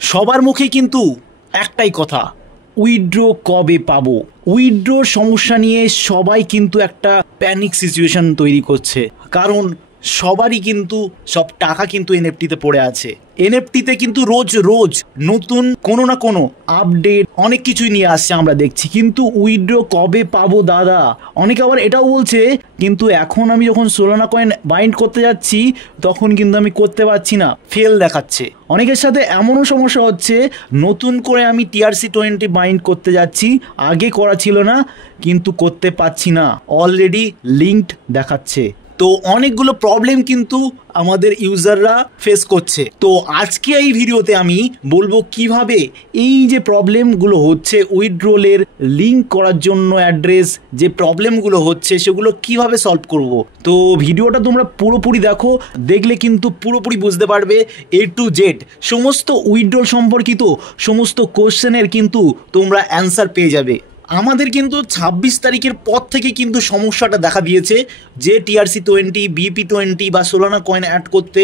সবার মুখে কিন্তু একটাই কথা, উইথড্র কবে পাবো। উইথড্রোর সমস্যা নিয়ে সবাই কিন্তু একটা প্যানিক সিচুয়েশন তৈরি করছে, কারণ সবারই কিন্তু সব টাকা কিন্তু এনএফটিতে পড়ে আছে। এনএফটিতে কিন্তু রোজ রোজ নতুন কোনো না কোনো আপডেট অনেক কিছুই নিয়ে আসছে আমরা দেখছি, কিন্তু উইথড্র কবে পাবো দাদা। অনেকে আবার এটাও বলছে কিন্তু এখন আমি যখন সোলানা কয়েন বাইন্ড করতে যাচ্ছি তখন কিন্তু আমি করতে পারছি না, ফেল দেখাচ্ছে। অনেকের সাথে এমনও সমস্যা হচ্ছে, নতুন করে আমি TRC20 বাইন্ড করতে যাচ্ছি, আগে করা ছিল না কিন্তু করতে পারছি না, অলরেডি লিঙ্কড দেখাচ্ছে। তো অনেকগুলো প্রবলেম কিন্তু আমাদের ইউজাররা ফেস করছে। তো আজকে এই ভিডিওতে আমি বলবো কিভাবে এই যে প্রবলেমগুলো হচ্ছে উইথড্রলের লিঙ্ক করার জন্য অ্যাড্রেস যে প্রবলেমগুলো হচ্ছে সেগুলো কিভাবে সলভ করব। তো ভিডিওটা তোমরা পুরোপুরি দেখো, দেখলে কিন্তু পুরোপুরি বুঝতে পারবে A to Z সমস্ত উইথড্রল সম্পর্কিত সমস্ত কোশ্চেনের কিন্তু তোমরা অ্যান্সার পেয়ে যাবে। আমাদের কিন্তু 26 তারিখের পর থেকে কিন্তু সমস্যাটা দেখা দিয়েছে যে TRC20, BP20 বা সোলানা কয়েন অ্যাড করতে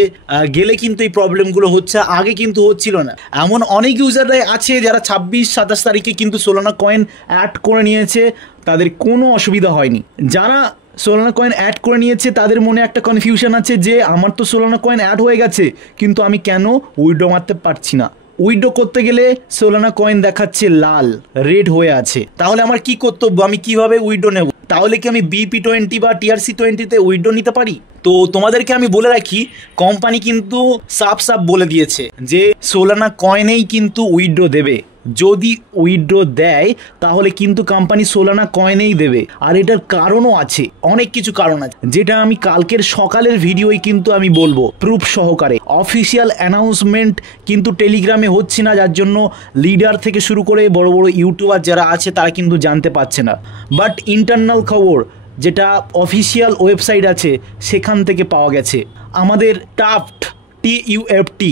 গেলে কিন্তু এই প্রবলেমগুলো হচ্ছে, আগে কিন্তু হচ্ছিল না। এমন অনেক ইউজাররাই আছে যারা 26-27 তারিখে কিন্তু সোলানা কয়েন অ্যাড করে নিয়েছে, তাদের কোনো অসুবিধা হয়নি। যারা সোলানা কয়েন অ্যাড করে নিয়েছে তাদের মনে একটা কনফিউশন আছে যে আমার তো সোলানা কয়েন অ্যাড হয়ে গেছে কিন্তু আমি কেন উইথড্র মারতে পারছি না। উইথড্র করতে গেলে সোলানা কয়েন দেখাচ্ছে লাল, রেড হয়ে আছে, তাহলে আমার কি কর্তব্য, আমি কিভাবে উইথড্র নেব? তাহলে কি আমি BP20 বা TRC20-তে উইথড্র নিতে পারি? তো তোমাদেরকে আমি বলে রাখি, কোম্পানি কিন্তু সাফ বলে দিয়েছে যে সোলানা কয়েনেই কিন্তু উইথড্র দেবে। যদি উইথড্র দেয় তাহলে কিন্তু কোম্পানি সোলানা কয়েনেই দেবে, আর এটার কারণও আছে, অনেক কিছু কারণ আছে যেটা আমি কালকের সকালের ভিডিওই কিন্তু আমি বলবো প্রুফ সহকারে। অফিসিয়াল অ্যানাউন্সমেন্ট কিন্তু টেলিগ্রামে হচ্ছে না, যার জন্য লিডার থেকে শুরু করে বড় বড় ইউটিউবার যারা আছে তারা কিন্তু জানতে পারছে না। বাট ইন্টারনাল খবর যেটা অফিসিয়াল ওয়েবসাইট আছে সেখান থেকে পাওয়া গেছে, আমাদের TUFT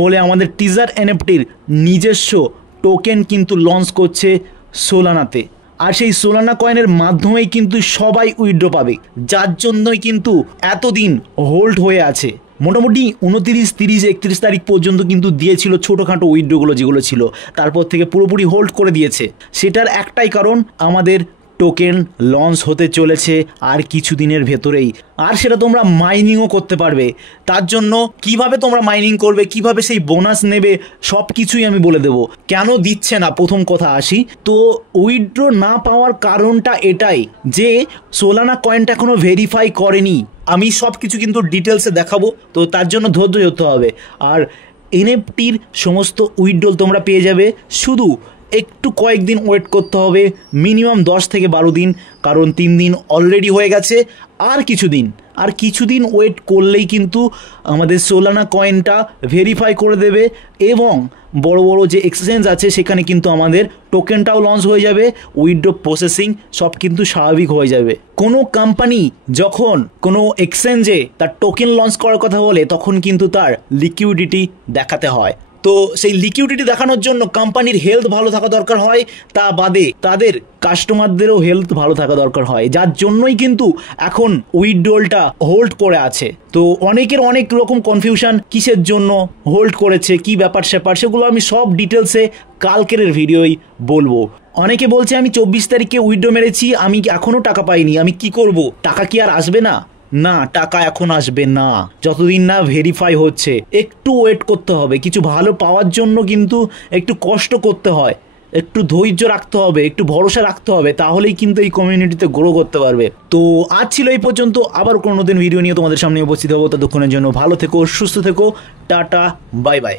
বলে আমাদের টিজার এনএফটির নিজস্ব টোকেন কিন্তু লঞ্চ করছে সোলানাতে, আর সেই সোলানা কয়েনের মাধ্যমেই কিন্তু সবাই উইথড্র পাবে, যার জন্যই কিন্তু এতদিন হোল্ড হয়ে আছে। মোটামুটি 29, 30, 31 তারিখ পর্যন্ত কিন্তু দিয়েছিল ছোটোখাটো উইথড্রগুলো যেগুলো ছিল, তারপর থেকে পুরোপুরি হোল্ড করে দিয়েছে। সেটার একটাই কারণ, আমাদের টোকেন লঞ্চ হতে চলেছে আর কিছু দিনের ভেতরেই, আর সেটা তোমরা মাইনিংও করতে পারবে। তার জন্য কিভাবে তোমরা মাইনিং করবে, কিভাবে সেই বোনাস নেবে, সব কিছুই আমি বলে দেবো। কেন দিচ্ছে না, প্রথম কথা আসি। তো উইথড্র না পাওয়ার কারণটা এটাই যে সোলানা কয়েনটা এখনো ভেরিফাই করেনি। আমি সব কিছু কিন্তু ডিটেলসে দেখাবো, তো তার জন্য ধৈর্য ধরতে হবে। আর এনএফটির সমস্ত উইথড্রল তোমরা পেয়ে যাবে, শুধু একটু কয়েকদিন ওয়েট করতে হবে, মিনিমাম 10 থেকে 12 দিন, কারণ 3 দিন অলরেডি হয়ে গেছে। আর কিছুদিন ওয়েট করলেই কিন্তু আমাদের সোলানা কয়েনটা ভেরিফাই করে দেবে, এবং বড় বড় যে এক্সচেঞ্জ আছে সেখানে কিন্তু আমাদের টোকেনটাও লঞ্চ হয়ে যাবে, উইথড্র প্রসেসিং সব কিন্তু স্বাভাবিক হয়ে যাবে। কোনো কোম্পানি যখন কোনো এক্সচেঞ্জে তার টোকেন লঞ্চ করার কথা বলে তখন কিন্তু তার লিকুইডিটি দেখাতে হয়। তো সেই লিকুইডিটি দেখানোর জন্য কোম্পানির হেলথ ভালো থাকা দরকার হয়, তা বাদে তাদের কাস্টমারদেরও হেলথ ভালো থাকা দরকার হয়, যার জন্যই কিন্তু এখন উইথড্রলটা হোল্ড করে আছে। তো অনেকের অনেক রকম কনফিউশন, কিসের জন্য হোল্ড করেছে, কি ব্যাপার স্যাপার, সেগুলো আমি সব ডিটেলসে কালকের ভিডিওই বলবো। অনেকে বলছে আমি 24 তারিখে উইথড্র মেরেছি, আমি এখনও টাকা পাইনি, আমি কি করব? টাকা কি আর আসবে না? না, টাকা এখন আসবে না, যতদিন না ভেরিফাই হচ্ছে। একটু ওয়েট করতে হবে, কিছু ভালো পাওয়ার জন্য কিন্তু একটু কষ্ট করতে হয়, একটু ধৈর্য রাখতে হবে, একটু ভরসা রাখতে হবে, তাহলেই কিন্তু এই কমিউনিটিতে গ্রো করতে পারবে। তো আজ ছিল এই পর্যন্ত, আবার কোনো নতুন ভিডিও নিয়ে তোমাদের সামনে উপস্থিত হবো। ততক্ষণের জন্য ভালো থেকো, সুস্থ থেকো, টাটা, বাই বাই।